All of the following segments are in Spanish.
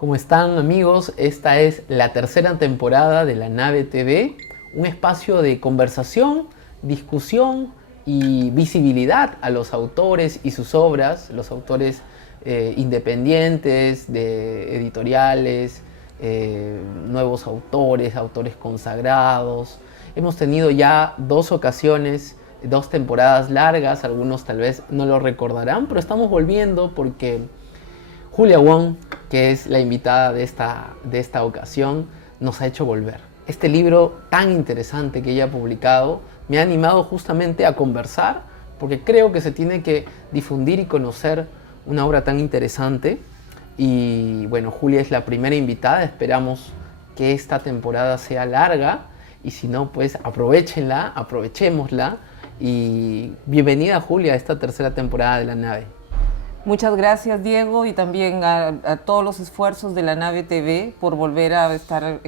¿Cómo están, amigos? Esta es la tercera temporada de La Nave TV, un espacio de conversación, discusión y visibilidad a los autores y sus obras, los autores independientes, de editoriales, nuevos autores, autores consagrados. Hemos tenido ya dos ocasiones, dos temporadas largas, algunos tal vez no lo recordarán, pero estamos volviendo porque Julia Wong, que es la invitada de esta ocasión, nos ha hecho volver. Este libro tan interesante que ella ha publicado me ha animado justamente a conversar, porque creo que se tiene que difundir y conocer una obra tan interesante. Y bueno, Julia es la primera invitada, esperamos que esta temporada sea larga, y si no, pues aprovechémosla. Y bienvenida, Julia, a esta tercera temporada de La Nave. Muchas gracias, Diego, y también a todos los esfuerzos de La Nave TV por volver a estar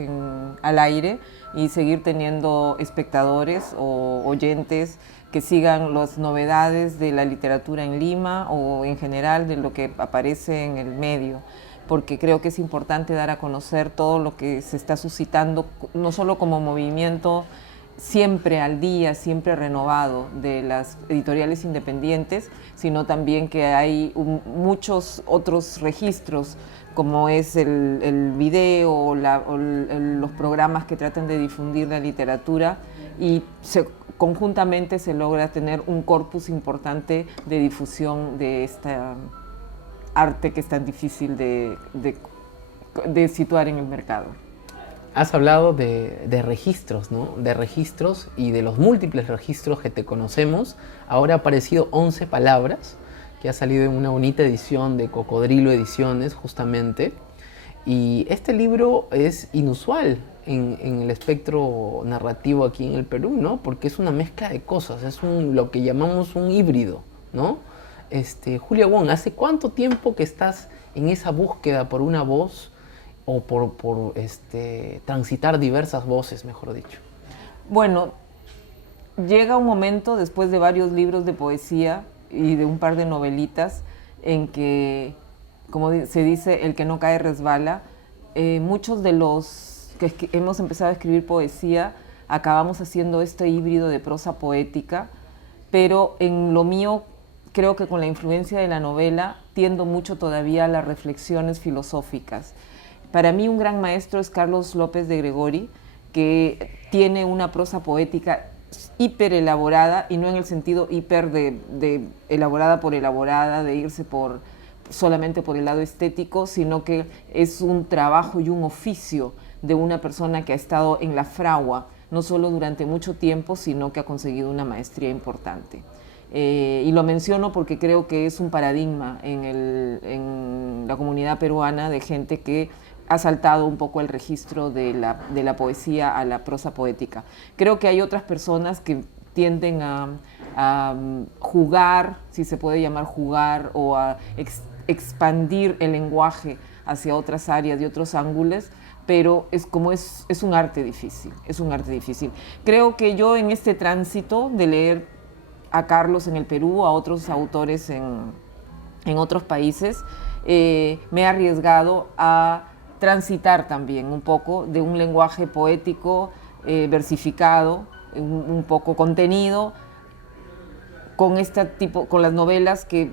al aire y seguir teniendo espectadores o oyentes que sigan las novedades de la literatura en Lima o en general de lo que aparece en el medio, porque creo que es importante dar a conocer todo lo que se está suscitando, no solo como movimiento siempre al día, siempre renovado de las editoriales independientes, sino también que hay muchos otros registros, como es el video o los programas que tratan de difundir la literatura, y conjuntamente se logra tener un corpus importante de difusión de esta arte que es tan difícil de situar en el mercado. Has hablado de registros, ¿no? De registros y de los múltiples registros que te conocemos. Ahora ha aparecido 11 palabras, que ha salido en una bonita edición de Cocodrilo Ediciones, justamente. Y este libro es inusual en el espectro narrativo aquí en el Perú, ¿no? Porque es una mezcla de cosas, es lo que llamamos un híbrido, ¿no? Julia Wong, ¿hace cuánto tiempo que estás en esa búsqueda por una voz o por transitar diversas voces, mejor dicho? Bueno, llega un momento, después de varios libros de poesía y de un par de novelitas, en que, como se dice, el que no cae resbala. Muchos de los que hemos empezado a escribir poesía acabamos haciendo este híbrido de prosa poética, pero en lo mío creo que con la influencia de la novela tiendo mucho todavía a las reflexiones filosóficas. Para mí un gran maestro es Carlos López de Gregori, que tiene una prosa poética hiper elaborada, y no en el sentido hiper de elaborada por elaborada, de irse solamente por el lado estético, sino que es un trabajo y un oficio de una persona que ha estado en la fragua, no solo durante mucho tiempo, sino que ha conseguido una maestría importante. Y lo menciono porque creo que es un paradigma en la comunidad peruana de gente que ha saltado un poco el registro de la poesía a la prosa poética. Creo que hay otras personas que tienden a jugar, si se puede llamar jugar, o a expandir el lenguaje hacia otras áreas y otros ángulos, pero es un arte difícil, es un arte difícil. Creo que yo en este tránsito de leer a Carlos en el Perú, a otros autores en otros países, me he arriesgado a transitar también un poco de un lenguaje poético, versificado, un poco contenido, con las novelas que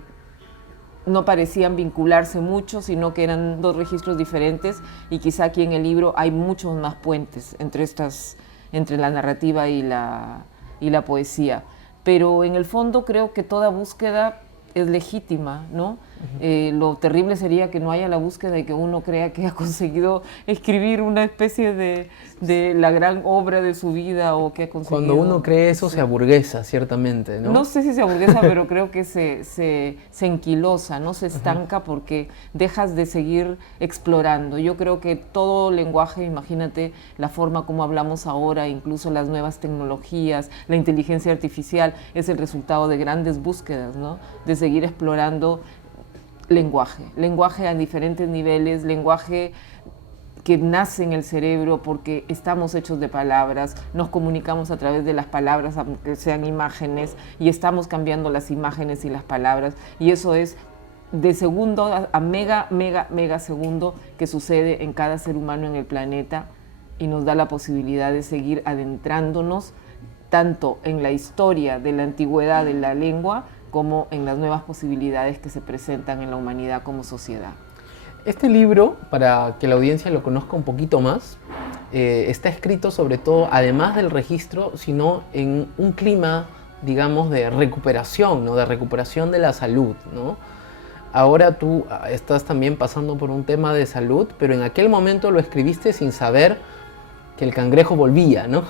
no parecían vincularse mucho, sino que eran dos registros diferentes, y quizá aquí en el libro hay muchos más puentes entre la narrativa y la poesía. Pero en el fondo creo que toda búsqueda es legítima, ¿no? Lo terrible sería que no haya la búsqueda y que uno crea que ha conseguido escribir una especie de la gran obra de su vida, o que ha conseguido... Cuando uno cree eso, se aburguesa, ciertamente, ¿no? No sé si se aburguesa, pero creo que se enquilosa, no se estanca, porque dejas de seguir explorando. Yo creo que todo lenguaje, imagínate la forma como hablamos ahora, incluso las nuevas tecnologías, la inteligencia artificial, es el resultado de grandes búsquedas, ¿no? De seguir explorando lenguaje a diferentes niveles, lenguaje que nace en el cerebro porque estamos hechos de palabras, nos comunicamos a través de las palabras, aunque sean imágenes, y estamos cambiando las imágenes y las palabras, y eso es de segundo a mega segundo que sucede en cada ser humano en el planeta, y nos da la posibilidad de seguir adentrándonos tanto en la historia de la antigüedad de la lengua como en las nuevas posibilidades que se presentan en la humanidad como sociedad. Este libro, para que la audiencia lo conozca un poquito más, está escrito sobre todo, además del registro, sino en un clima, digamos, de recuperación, ¿no? De recuperación de la salud, ¿no? Ahora tú estás también pasando por un tema de salud, pero en aquel momento lo escribiste sin saber que el cangrejo volvía, ¿no?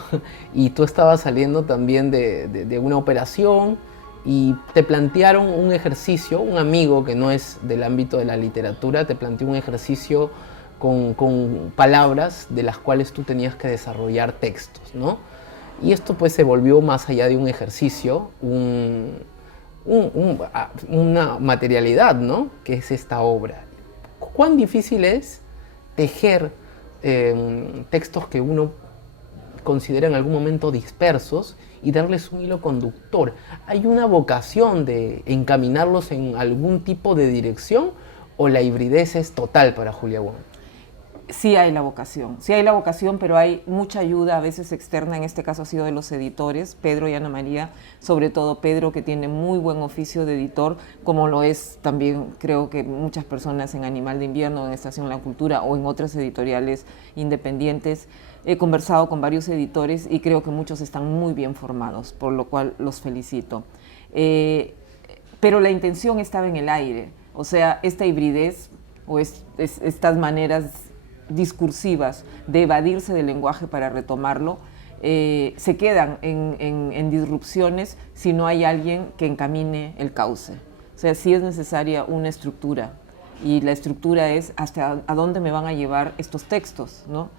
Y tú estabas saliendo también de una operación y te plantearon un ejercicio, un amigo que no es del ámbito de la literatura, te planteó un ejercicio con palabras de las cuales tú tenías que desarrollar textos, ¿no? Y esto pues se volvió más allá de un ejercicio, una materialidad, ¿no? Que es esta obra. ¿Cuán difícil es tejer textos que uno considera en algún momento dispersos y darles un hilo conductor? ¿Hay una vocación de encaminarlos en algún tipo de dirección o la hibridez es total para Julia Wong? Sí hay la vocación, pero hay mucha ayuda a veces externa, en este caso ha sido de los editores, Pedro y Ana María, sobre todo Pedro, que tiene muy buen oficio de editor, como lo es también creo que muchas personas en Animal de Invierno, en Estación La Cultura o en otras editoriales independientes. He conversado con varios editores y creo que muchos están muy bien formados, por lo cual los felicito. Pero la intención estaba en el aire, o sea, esta hibridez o estas maneras discursivas de evadirse del lenguaje para retomarlo, se quedan en disrupciones si no hay alguien que encamine el cauce. O sea, sí es necesaria una estructura, y la estructura es hasta a dónde me van a llevar estos textos, ¿no?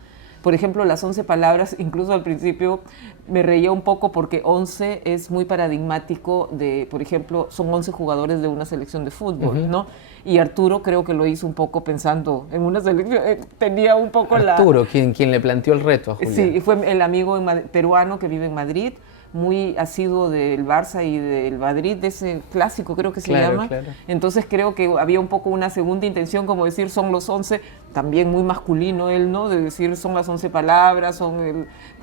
Por ejemplo, las 11 palabras, incluso al principio me reía un poco porque 11 es muy paradigmático de, por ejemplo, son 11 jugadores de una selección de fútbol, ¿no? Y Arturo creo que lo hizo un poco pensando en una selección, tenía un poco Arturo, quien le planteó el reto a Julia. Sí, fue el amigo peruano que vive en Madrid, muy asiduo del Barça y del Madrid, de ese clásico creo que se llama. Claro. Entonces creo que había un poco una segunda intención, como decir son los 11, también muy masculino él, ¿no? De decir son las 11 palabras,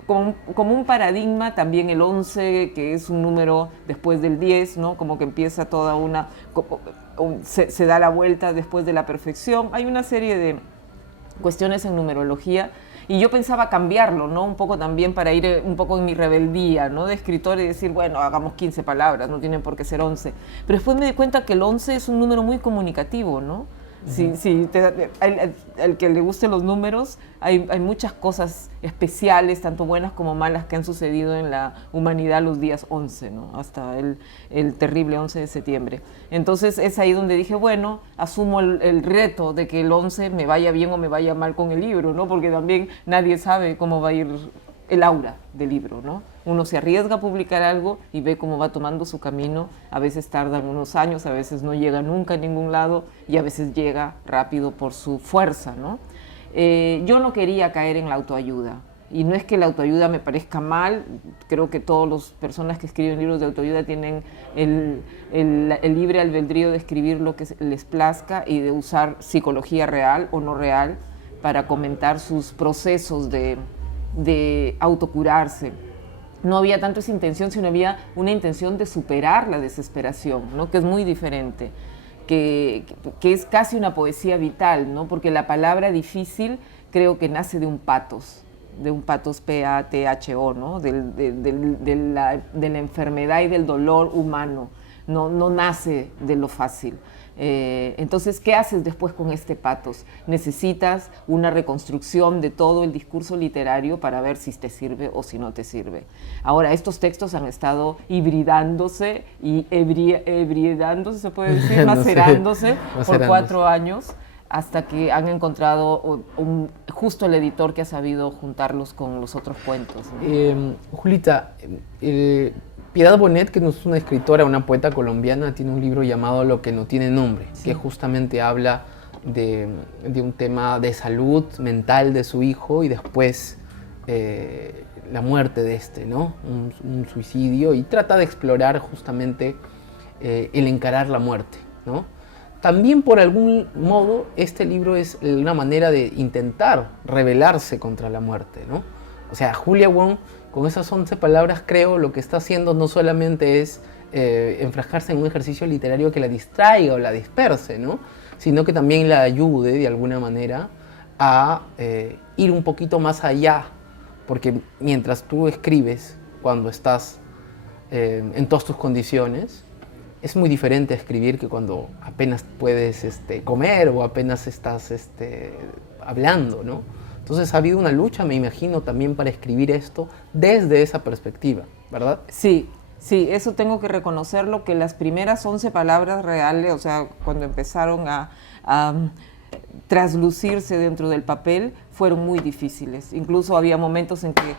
como un paradigma, también el 11, que es un número después del 10, ¿no? Como que empieza toda una... se da la vuelta después de la perfección. Hay una serie de cuestiones en numerología. Y yo pensaba cambiarlo, ¿no? Un poco también para ir un poco en mi rebeldía, ¿no? De escritor y decir, bueno, hagamos 15 palabras, no tienen por qué ser 11. Pero después me di cuenta que el 11 es un número muy comunicativo, ¿no? Al que le gusten los números, hay muchas cosas especiales, tanto buenas como malas, que han sucedido en la humanidad los días 11, ¿no? Hasta el terrible 11 de septiembre. Entonces es ahí donde dije, bueno, asumo el reto de que el 11 me vaya bien o me vaya mal con el libro, ¿no? Porque también nadie sabe cómo va a ir el aura del libro, ¿no? Uno se arriesga a publicar algo y ve cómo va tomando su camino. A veces tardan unos años, a veces no llega nunca a ningún lado y a veces llega rápido por su fuerza, ¿no? Yo no quería caer en la autoayuda. Y no es que la autoayuda me parezca mal, creo que todas las personas que escriben libros de autoayuda tienen el libre albedrío de escribir lo que les plazca y de usar psicología real o no real para comentar sus procesos de autocurarse. No había tanto esa intención, sino había una intención de superar la desesperación, ¿no? Que es muy diferente, que es casi una poesía vital, ¿no? Porque la palabra difícil creo que nace de un patos P-A-T-H-O, ¿no? De la enfermedad y del dolor humano, no nace de lo fácil. Entonces, ¿qué haces después con este patos? Necesitas una reconstrucción de todo el discurso literario para ver si te sirve o si no te sirve. Ahora, estos textos han estado hibridándose y ebridándose, se puede decir, macerándose por 4 años, hasta que han encontrado justo el editor que ha sabido juntarlos con los otros cuentos, ¿no? Julita, Piedad Bonet, que no es una escritora, una poeta colombiana, tiene un libro llamado Lo que no tiene nombre, sí, que justamente habla de un tema de salud mental de su hijo y después la muerte de este, ¿no? Un suicidio, y trata de explorar justamente el encarar la muerte, ¿no? También por algún modo este libro es una manera de intentar rebelarse contra la muerte, ¿no? O sea, Julia Wong con esas 11 palabras creo lo que está haciendo no solamente es enfrascarse en un ejercicio literario que la distraiga o la disperse, ¿no? Sino que también la ayude de alguna manera a ir un poquito más allá, porque mientras tú escribes cuando estás en todas tus condiciones, es muy diferente escribir que cuando apenas puedes comer o apenas estás hablando, ¿no? Entonces ha habido una lucha, me imagino, también para escribir esto desde esa perspectiva, ¿verdad? Sí, sí, eso tengo que reconocerlo, que las primeras 11 palabras reales, o sea, cuando empezaron a traslucirse dentro del papel, fueron muy difíciles. Incluso había momentos en que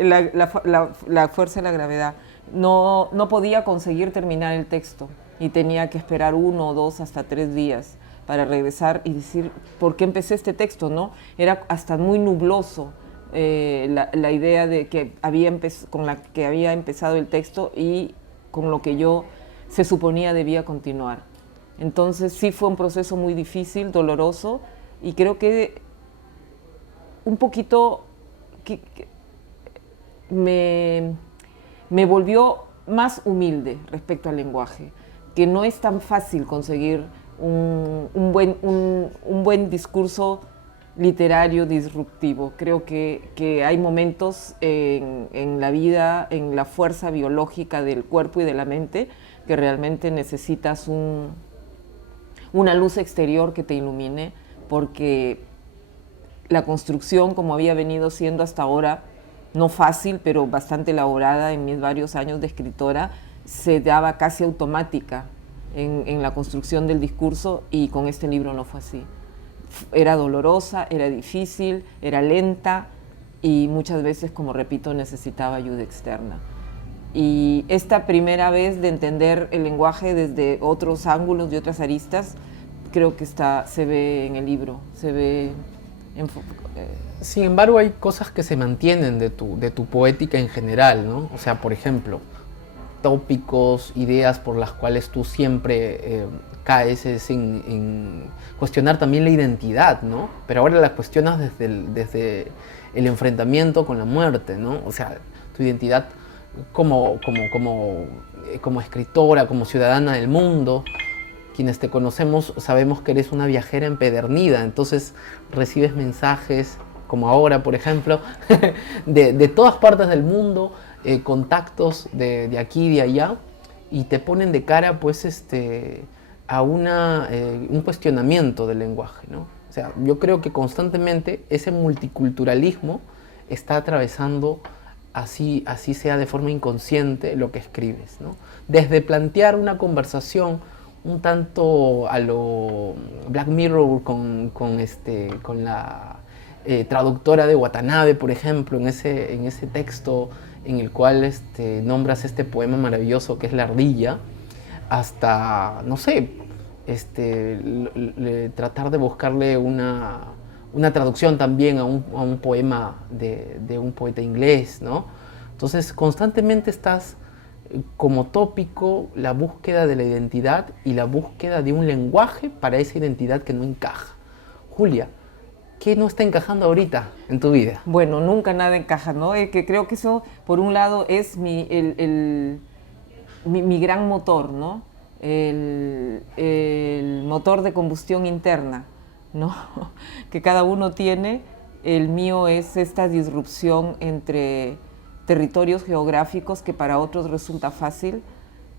la fuerza de la gravedad no podía conseguir terminar el texto y tenía que esperar 1, 2, hasta 3 días para regresar y decir por qué empecé este texto, ¿no? Era hasta muy nubloso la idea de que con la que había empezado el texto y con lo que yo se suponía debía continuar. Entonces sí fue un proceso muy difícil, doloroso, y creo que un poquito me volvió más humilde respecto al lenguaje, que no es tan fácil conseguir un buen discurso literario disruptivo. Creo que hay momentos en la vida, en la fuerza biológica del cuerpo y de la mente, que realmente necesitas una luz exterior que te ilumine, porque la construcción, como había venido siendo hasta ahora, no fácil, pero bastante elaborada en mis varios años de escritora, se daba casi automática en la construcción del discurso, y con este libro no fue así. Era dolorosa, era difícil, era lenta, y muchas veces, como repito, necesitaba ayuda externa. Y esta primera vez de entender el lenguaje desde otros ángulos y otras aristas, creo que se ve en el libro, se ve Sin embargo, hay cosas que se mantienen de tu poética en general, ¿no? O sea, por ejemplo, tópicos, ideas por las cuales tú siempre caes en cuestionar también la identidad, ¿no? Pero ahora la cuestionas desde el enfrentamiento con la muerte, ¿no? O sea, tu identidad como escritora, como ciudadana del mundo. Quienes te conocemos sabemos que eres una viajera empedernida, entonces recibes mensajes, como ahora, por ejemplo, de todas partes del mundo, contactos de aquí y de allá, y te ponen de cara, pues, a un cuestionamiento del lenguaje, ¿no? O sea, yo creo que constantemente ese multiculturalismo está atravesando, así sea de forma inconsciente, lo que escribes, ¿no? Desde plantear una conversación un tanto a lo Black Mirror con la traductora de Watanabe, por ejemplo, en ese texto en el cual nombras este poema maravilloso que es La ardilla, hasta, no sé, tratar de buscarle una traducción también a un poema de un poeta inglés, ¿no? Entonces, constantemente estás como tópico la búsqueda de la identidad y la búsqueda de un lenguaje para esa identidad que no encaja. Julia, ¿qué no está encajando ahorita en tu vida? Bueno, nunca nada encaja, ¿no? Que creo que eso, por un lado, es mi gran motor, ¿no? El motor de combustión interna, ¿no? Que cada uno tiene. El mío es esta disrupción entre territorios geográficos que para otros resulta fácil,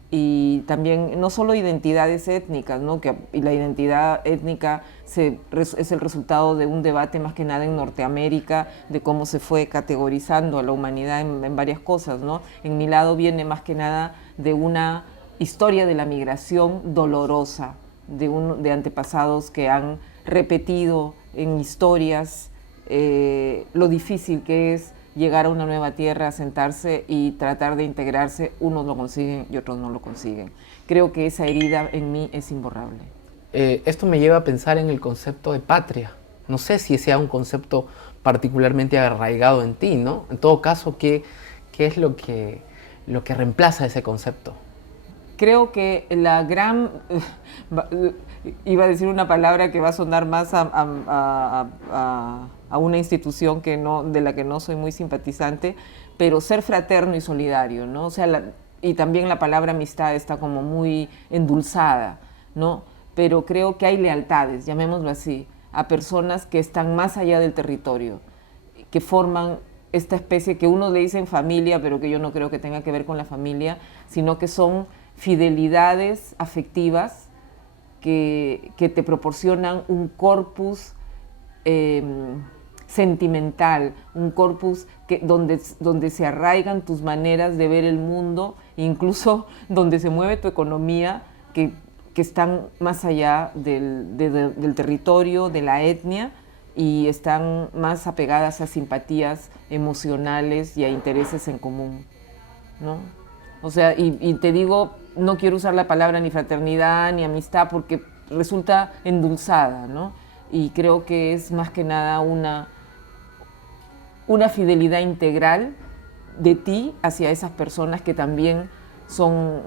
y también no solo identidades étnicas, ¿no? Y la identidad étnica es el resultado de un debate más que nada en Norteamérica, de cómo se fue categorizando a la humanidad en varias cosas, ¿no? En mi lado viene más que nada de una historia de la migración dolorosa, de antepasados que han repetido en historias lo difícil que es llegar a una nueva tierra, asentarse y tratar de integrarse. Unos lo consiguen y otros no lo consiguen. Creo que esa herida en mí es imborrable. Esto me lleva a pensar en el concepto de patria. No sé si sea un concepto particularmente arraigado en ti, ¿no? En todo caso, ¿qué es lo que reemplaza ese concepto? creo que la gran, iba a decir una palabra que va a sonar más a una institución que no, de la que no soy muy simpatizante, pero ser fraterno y solidario, ¿no? O sea, y también la palabra amistad está como muy endulzada, ¿no? Pero creo que hay lealtades, llamémoslo así, a personas que están más allá del territorio, que forman esta especie que uno le dice en familia, pero que yo no creo que tenga que ver con la familia, sino que son fidelidades afectivas que te proporcionan un corpus sentimental, un corpus donde se arraigan tus maneras de ver el mundo, incluso donde se mueve tu economía, que están más allá del territorio, de la etnia, y están más apegadas a simpatías emocionales y a intereses en común, ¿no? O sea, y te digo, no quiero usar la palabra ni fraternidad ni amistad porque resulta endulzada, ¿no? Y creo que es más que nada una fidelidad integral de ti hacia esas personas que también son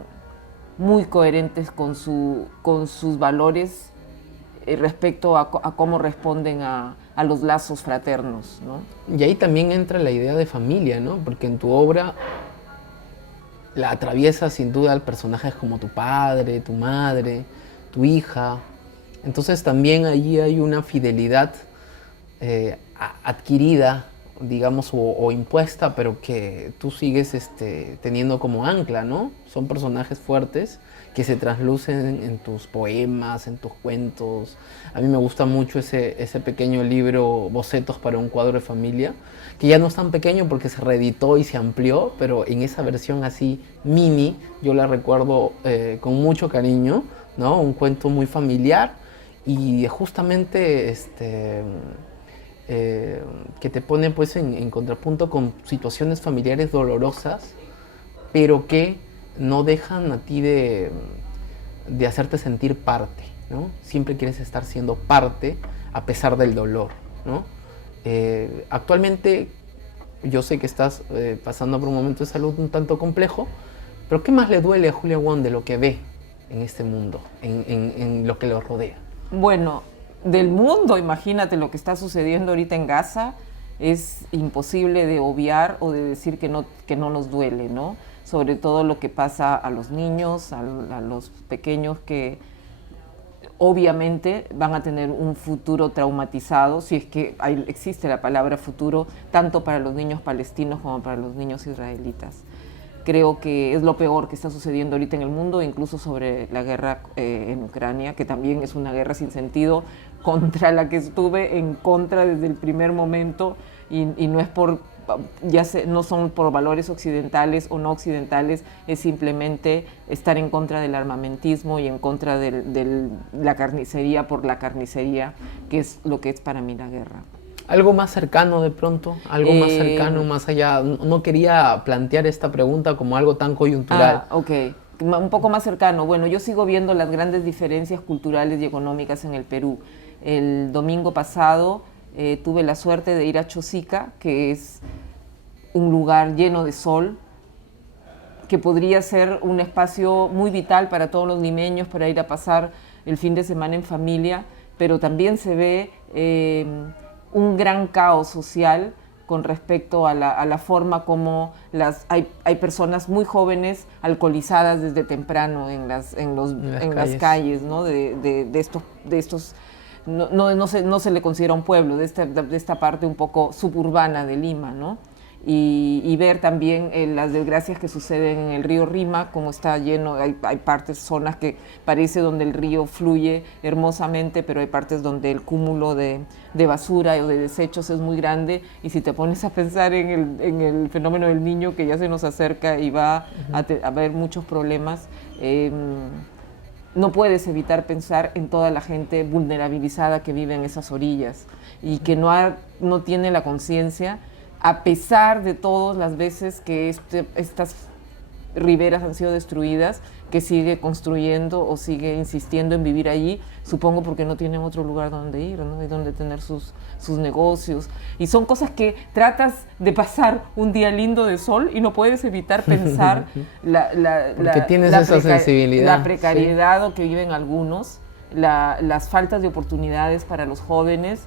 muy coherentes con sus valores respecto a cómo responden a los lazos fraternos, ¿no? Y ahí también entra la idea de familia, ¿no? Porque en tu obra la atraviesa sin duda personajes como tu padre, tu madre, tu hija. Entonces también allí hay una fidelidad adquirida, digamos, o impuesta, pero que tú sigues teniendo como ancla, ¿no? Son personajes fuertes que se traslucen en tus poemas, en tus cuentos. A mí me gusta mucho ese pequeño libro, Bocetos para un cuadro de familia, que ya no es tan pequeño porque se reeditó y se amplió, pero en esa versión así mini, yo la recuerdo con mucho cariño, ¿no? Un cuento muy familiar y justamente que te pone pues en contrapunto con situaciones familiares dolorosas, pero que no dejan a ti de hacerte sentir parte, ¿no? Siempre quieres estar siendo parte a pesar del dolor, ¿no? Actualmente yo sé que estás pasando por un momento de salud un tanto complejo, pero ¿qué más le duele a Julia Wong de lo que ve en este mundo, en lo que lo rodea? Bueno, del mundo, imagínate lo que está sucediendo ahorita en Gaza, es imposible de obviar o de decir que no nos duele, ¿no? Sobre todo lo que pasa a los niños, a los pequeños que obviamente van a tener un futuro traumatizado, si es que existe la palabra futuro, tanto para los niños palestinos como para los niños israelitas. Creo que es lo peor que está sucediendo ahorita en el mundo, incluso sobre la guerra en Ucrania, que también es una guerra sin sentido contra la que estuve en contra desde el primer momento, y no es por, no son por valores occidentales o no occidentales, es simplemente estar en contra del armamentismo y en contra de la carnicería por la carnicería, que es lo que es para mí la guerra. Algo más cercano de pronto, algo más cercano, más allá. No quería plantear esta pregunta como algo tan coyuntural. Ok, un poco más cercano. Bueno, yo sigo viendo las grandes diferencias culturales y económicas en el Perú. El domingo pasado tuve la suerte de ir a Chosica, que es un lugar lleno de sol, que podría ser un espacio muy vital para todos los limeños para ir a pasar el fin de semana en familia, pero también se ve un gran caos social con respecto a la forma como hay personas muy jóvenes alcoholizadas desde temprano en las calles, ¿no? de estos no se le considera un pueblo, de esta parte un poco suburbana de Lima, ¿no? Y ver también las desgracias que suceden en el río Rima, como está lleno, hay zonas que parece donde el río fluye hermosamente, pero hay partes donde el cúmulo de basura o de desechos es muy grande, y si te pones a pensar en el fenómeno del niño que ya se nos acerca y va a haber muchos problemas, no puedes evitar pensar en toda la gente vulnerabilizada que vive en esas orillas y que no tiene la conciencia, a pesar de todas las veces que riberas han sido destruidas, que sigue construyendo o sigue insistiendo en vivir allí, supongo porque no tienen otro lugar donde ir, ¿no? Y donde tener sus negocios. Y son cosas que tratas de pasar un día lindo de sol y no puedes evitar pensar sensibilidad, la precariedad que viven algunos, las faltas de oportunidades para los jóvenes,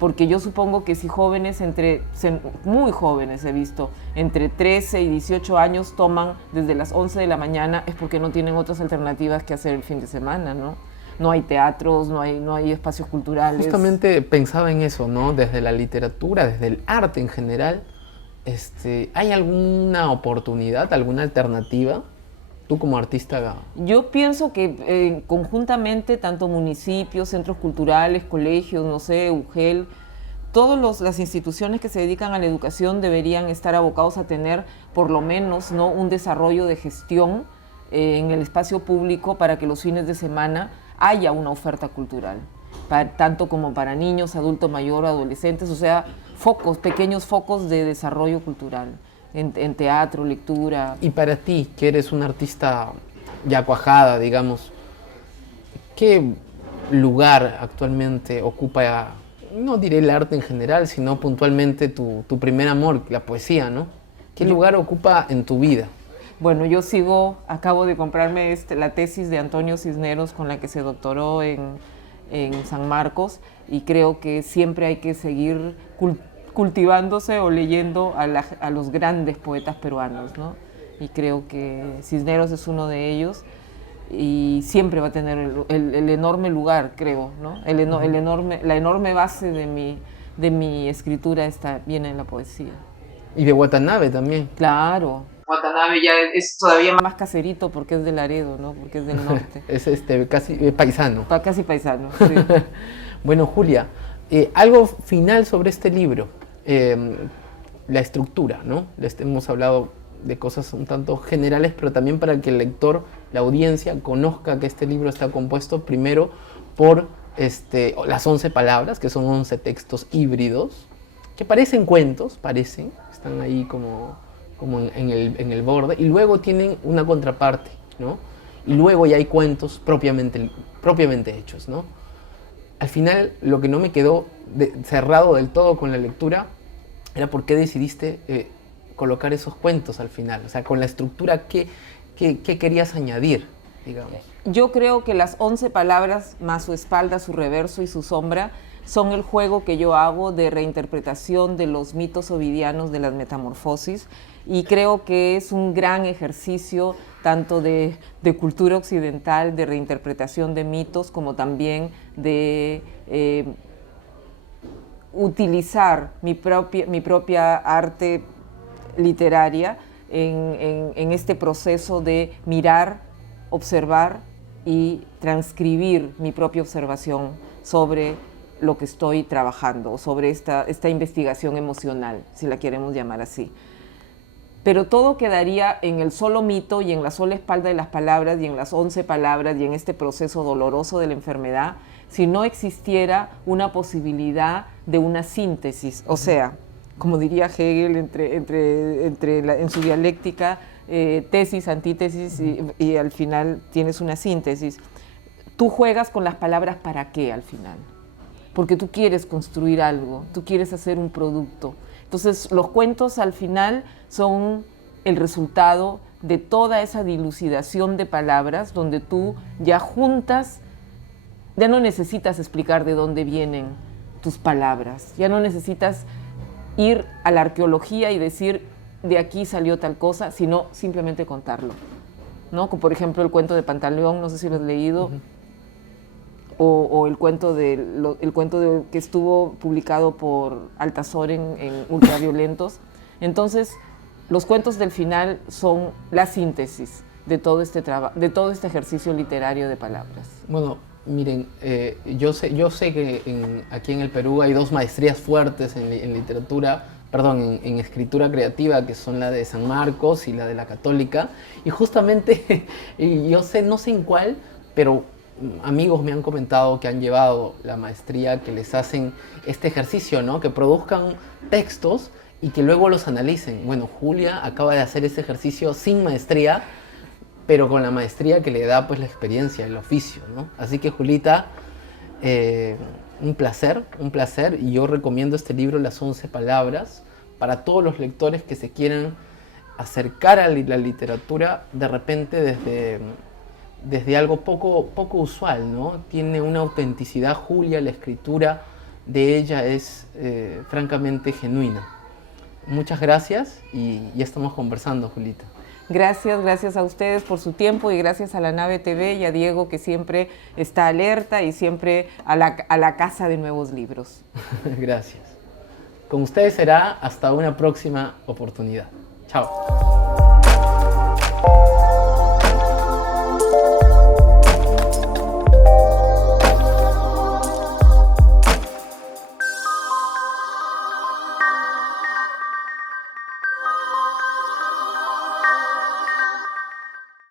porque yo supongo que si jóvenes, muy jóvenes he visto, entre 13 y 18 años toman desde las 11 de la mañana, es porque no tienen otras alternativas que hacer el fin de semana, ¿no? No hay teatros, no hay espacios culturales. Justamente pensaba en eso, ¿no? Desde la literatura, desde el arte en general, ¿hay alguna oportunidad, alguna alternativa? Tú como artista... Yo pienso que conjuntamente tanto municipios, centros culturales, colegios, no sé, UGEL, todas las instituciones que se dedican a la educación deberían estar abocados a tener por lo menos, ¿no?, un desarrollo de gestión en el espacio público para que los fines de semana haya una oferta cultural, tanto como para niños, adulto mayor, adolescentes, o sea, pequeños focos de desarrollo cultural. En teatro, lectura. Y para ti, que eres una artista ya cuajada, digamos, ¿qué lugar actualmente ocupa, no diré el arte en general, sino puntualmente tu primer amor, la poesía, ¿no? ¿Qué lugar ocupa en tu vida? Bueno, acabo de comprarme la tesis de Antonio Cisneros con la que se doctoró en San Marcos, y creo que siempre hay que seguir cultivándose o leyendo a los grandes poetas peruanos, ¿no? Y creo que Cisneros es uno de ellos y siempre va a tener el enorme lugar, creo, ¿no? La enorme base de mi escritura viene en la poesía. Y de Watanabe también. Claro. Watanabe ya es todavía más caserito porque es de Laredo, ¿no? Porque es del norte. Es casi paisano. Casi paisano, sí. Bueno, Julia, algo final sobre este libro. La estructura, ¿no? Hemos hablado de cosas un tanto generales, pero también para que el lector, la audiencia, conozca que este libro está compuesto primero por las 11 palabras, que son 11 textos híbridos, que parecen cuentos, están ahí como en el borde, y luego tienen una contraparte, ¿no? Y luego ya hay cuentos propiamente hechos, ¿no? Al final, lo que no me quedó cerrado del todo con la lectura era por qué decidiste colocar esos cuentos al final. O sea, con la estructura, ¿qué querías añadir, digamos? Yo creo que las 11 palabras, más su espalda, su reverso y su sombra, son el juego que yo hago de reinterpretación de los mitos ovidianos de las metamorfosis, y creo que es un gran ejercicio tanto de cultura occidental, de reinterpretación de mitos, como también de utilizar mi propia arte literaria en este proceso de mirar, observar y transcribir mi propia observación sobre lo que estoy trabajando, sobre esta investigación emocional, si la queremos llamar así. Pero todo quedaría en el solo mito y en la sola espalda de las palabras y en las 11 palabras y en este proceso doloroso de la enfermedad, si no existiera una posibilidad de una síntesis. O sea, como diría Hegel en su dialéctica, tesis, antítesis, y al final tienes una síntesis. Tú juegas con las palabras ¿para qué al final? Porque tú quieres construir algo, tú quieres hacer un producto. Entonces, los cuentos al final son el resultado de toda esa dilucidación de palabras, donde tú ya juntas, ya no necesitas explicar de dónde vienen tus palabras, ya no necesitas ir a la arqueología y decir de aquí salió tal cosa, sino simplemente contarlo, ¿no? Como por ejemplo el cuento de Pantaleón, no sé si lo has leído, o el cuento que estuvo publicado por Altazor en Ultraviolentos. Entonces, los cuentos del final son la síntesis de todo este ejercicio literario de palabras. Bueno, miren, yo sé que aquí en el Perú hay dos maestrías fuertes en literatura, perdón, en escritura creativa, que son la de San Marcos y la de la Católica, y justamente yo no sé en cuál, pero amigos me han comentado que han llevado la maestría, que les hacen este ejercicio, ¿no? Que produzcan textos y que luego los analicen. Bueno, Julia acaba de hacer ese ejercicio sin maestría, pero con la maestría que le da pues la experiencia, el oficio, ¿no? Así que Julita, un placer, y yo recomiendo este libro, Las 11 Palabras, para todos los lectores que se quieran acercar a la literatura de repente desde algo poco usual, ¿no? Tiene una autenticidad Julia, la escritura de ella es francamente genuina. Muchas gracias y ya estamos conversando, Julita. Gracias a ustedes por su tiempo y gracias a La Nave TV y a Diego, que siempre está alerta y siempre a la caza de nuevos libros. Gracias. Con ustedes será hasta una próxima oportunidad. Chao.